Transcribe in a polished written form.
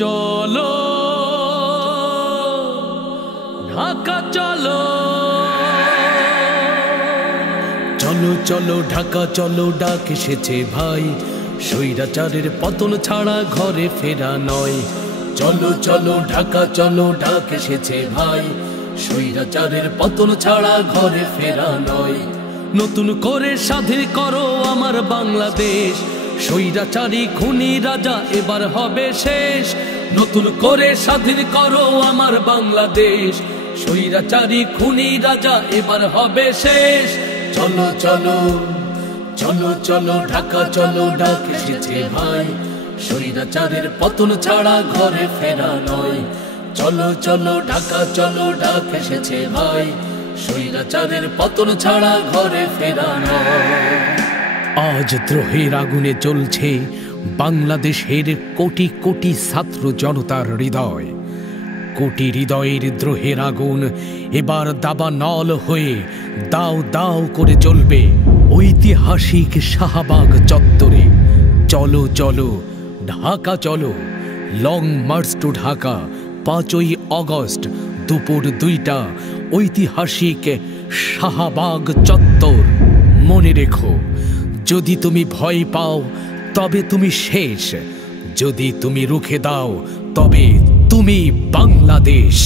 চলো ঢাকা চলো, চলো চলো ঢাকা চলো, ডাক এসেছে ভাই, স্বৈরাচারের পতন ছাড়া ঘরে ফেরা নয়। চলো চলো ঢাকা চলো, ডাক এসেছে ভাই, স্বৈরাচারের পতন ছাড়া ঘরে ফেরা নয়। নতুন করে স্বাধীন করো আমার বাংলাদেশ, স্বৈরাচারী খুনি রাজা এবার হবে শেষ। নতুন করে স্বাধীন করো আমার বাংলাদেশ, স্বৈরাচারী খুনি রাজা এবার হবে শেষ। চলো চলো চলো চলো ঢাকা চলো, ডাক এসেছে ভাই, স্বৈরাচারের পতন ছাড়া ঘরে ফেরা নয়। চলো চলো ঢাকা চলো, ডাক এসেছে ভাই, স্বৈরাচারের পতন ছাড়া ঘরে ফেরা নয়। আজ দ্রোহের আগুনে জ্বলছে বাংলাদেশের কোটি কোটি ছাত্র জনতার হৃদয়। কোটি হৃদয়ের দ্রোহের আগুন এবার দাবানল হয়ে দাও দাও করে জ্বলবে ঐতিহাসিক শাহবাগ চত্বরে। চলো চলো ঢাকা চলো, লং মার্চ টু ঢাকা, 5ই আগস্ট দুপুর 2টা, ঐতিহাসিক শাহবাগ চত্বর। মনে রেখো, যদি তুমি ভয় পাও তবে তুমি শেষ, যদি তুমি রুখে দাও তবে তুমি বাংলাদেশ।